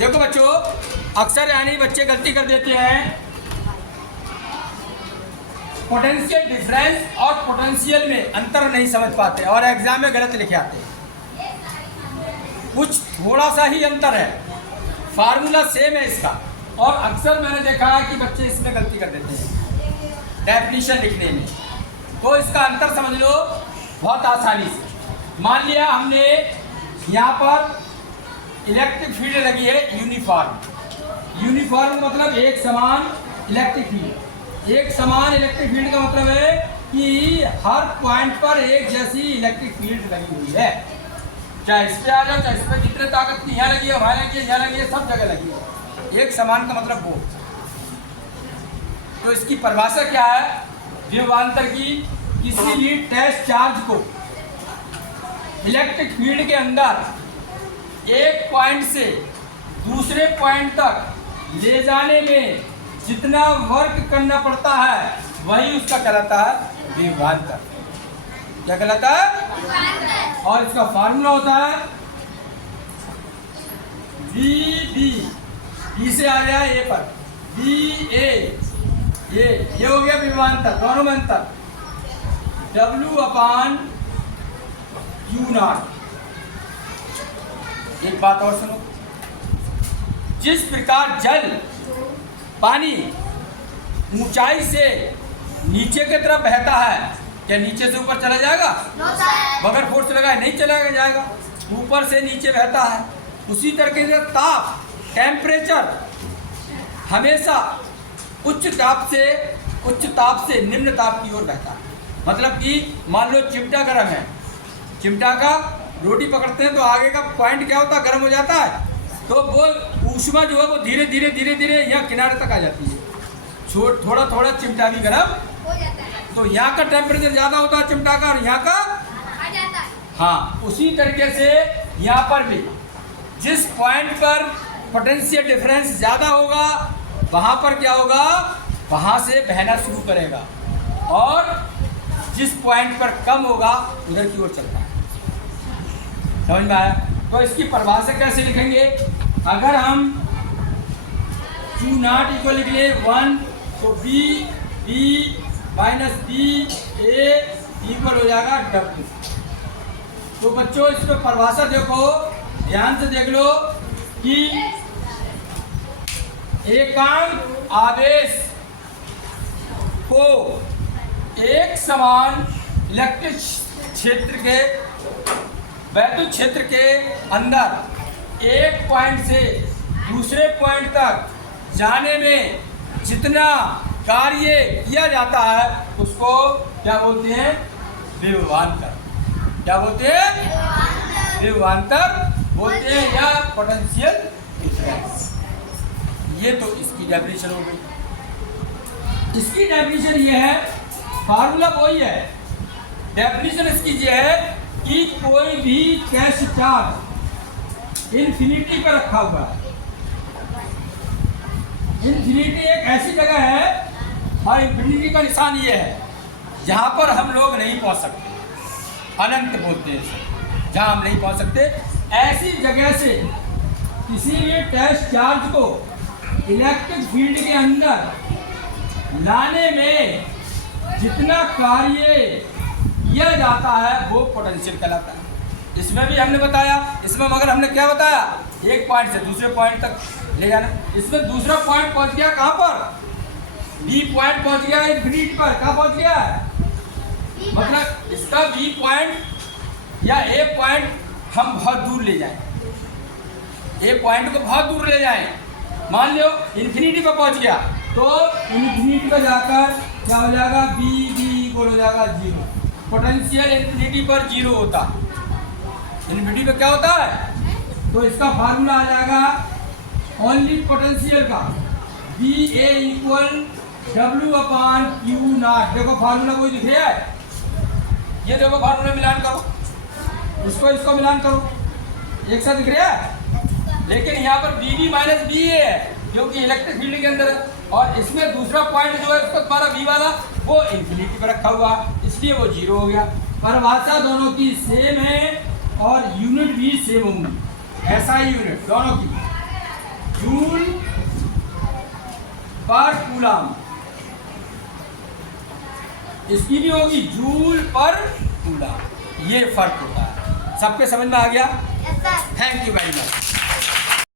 देखो बच्चों, अक्सर यानी बच्चे गलती कर देते हैं, पोटेंशियल डिफरेंस और पोटेंशियल में अंतर नहीं समझ पाते और एग्जाम में गलत लिखे आते हैं। कुछ थोड़ा सा ही अंतर है, फार्मूला सेम है इसका, और अक्सर मैंने देखा है कि बच्चे इसमें गलती कर देते हैं डेफिनेशन लिखने में। तो इसका अंतर समझ लो बहुत आसानी से। मान लिया हमने यहाँ पर इलेक्ट्रिक फील्ड लगी है यूनिफॉर्म। यूनिफॉर्म मतलब एक समान इलेक्ट्रिक फील्ड। एक समान इलेक्ट्रिक फील्ड का मतलब है कि हर पॉइंट पर एक जैसी इलेक्ट्रिक फील्ड लगी हुई है, चाहे इस पे आ जाओ, चाहे इस पे। जितने ताकत की यहाँ लगी है, वहाँ लगी है, यहाँ लगी है, सब जगह लगी है। एक समान का मतलब वो। तो इसकी परिभाषा क्या है विभवांतर की? किसी भी टेस्ट चार्ज को इलेक्ट्रिक फील्ड के अंदर एक पॉइंट से दूसरे पॉइंट तक ले जाने में जितना वर्क करना पड़ता है वही उसका कहलाता है विभवांतर। क्या कहलाता है? और इसका फार्मूला होता है बी से आ गया ए पर, बी ए, ये हो गया विभवांतर, दोनों में अंतर W/U0। एक बात और सुनो, जिस प्रकार जल पानी ऊंचाई से नीचे की तरफ बहता है, क्या नीचे से ऊपर चला जाएगा? बगैर फोर्स लगाए नहीं चला जाएगा, ऊपर से नीचे बहता है। उसी तरीके से ताप, टेम्परेचर हमेशा उच्च ताप से निम्न ताप की ओर बहता है। मतलब कि मान लो चिमटा गर्म है, चिमटा का रोटी पकड़ते हैं तो आगे का पॉइंट क्या होता है? गर्म हो जाता है। तो वो ऊष्मा जो है वो धीरे धीरे यहाँ किनारे तक आ जाती है। थोड़ा थोड़ा चिमटा भी गर्म हो जाता है। तो यहाँ का टेम्परेचर ज़्यादा होता है चिमटा का, और यहाँ का आ जाता है। हाँ, उसी तरीके से यहाँ पर भी जिस पॉइंट पर पोटेंशियल डिफरेंस ज़्यादा होगा वहाँ पर क्या होगा? वहाँ से बहना शुरू करेगा, और जिस पॉइंट पर कम होगा उधर की ओर चलता है। समझ में आया? तो इसकी परिभाषा कैसे लिखेंगे? अगर हम Q0 इक्वल लिख ले 1, तो B minus B A equal हो जाएगा W। तो बच्चों इस पर परिभाषा देखो, ध्यान से देख लो कि एकांक आवेश को एक समान इलेक्ट्रिक क्षेत्र के वैद्युत क्षेत्र के अंदर एक पॉइंट से दूसरे पॉइंट तक जाने में जितना कार्य किया जाता है उसको क्या बोलते हैं? विभवांतर। क्या बोलते हैं? विभवांतर बोलते हैं, या पोटेंशियल डिफरेंस। ये तो इसकी डेफिनेशन हो गई। इसकी डेफिनेशन ये है, फार्मूला वही है, डेफिनेशन इसकी ये है कि कोई भी कैश चार्ज इन्फिनिटी पर रखा हुआ है। इन्फिनिटी एक ऐसी जगह है, और इन्फिनिटी का निशान ये है जहाँ पर हम लोग नहीं पहुँच सकते, अनंत बोलते हैं, जहाँ हम नहीं पहुँच सकते। ऐसी जगह से किसी भी टेस्ट चार्ज को इलेक्ट्रिक फील्ड के अंदर लाने में जितना कार्य किया जाता है वो पोटेंशियल कहलाता है। इसमें भी हमने बताया, इसमें मगर हमने क्या बताया? एक पॉइंट से दूसरे पॉइंट तक ले जाना। इसमें दूसरा पॉइंट पहुंच गया कहाँ पर? बी पॉइंट पहुंच गया इन्फिनिटी पर। कहाँ पहुंच गया है? मतलब इसका बी पॉइंट या ए पॉइंट हम बहुत दूर ले जाएं, ए पॉइंट को बहुत दूर ले जाएं। मान लो इन्फिनिटी पर पहुंच गया, तो इन्फिनिटी पर जाकर क्या हो जाएगा? बी इक्वल हो जाएगा 0। पोटेंशियल इन्फिनिटी पर 0 होता है। इन्फिनिटी पर क्या होता है? तो इसका फार्मूला आ जाएगा ओनली पोटेंशियल का, बी ए इक्वल W/Q0। देखो फार्मूला कोई दिखे है? ये देखो फार्मूला मिलान करो, इसको मिलान करो, एक साथ दिख रहा है। लेकिन यहाँ पर BB माइनस BA है क्योंकि इलेक्ट्रिक फील्ड के अंदर है, और इसमें दूसरा पॉइंट जो है उसको तुम्हारा B वाला वो इन्फिनिटी पर रखा हुआ, इसलिए वो 0 हो गया। परिभाषा दोनों की सेम है और यूनिट भी सेम होंगी, ऐसा ही यूनिट दोनों की। जूल पर कूलम, इसकी भी होगी जूल पर कूलम। ये फर्क होता है। सबके समझ में आ गया? Yes sir. Thank you very much.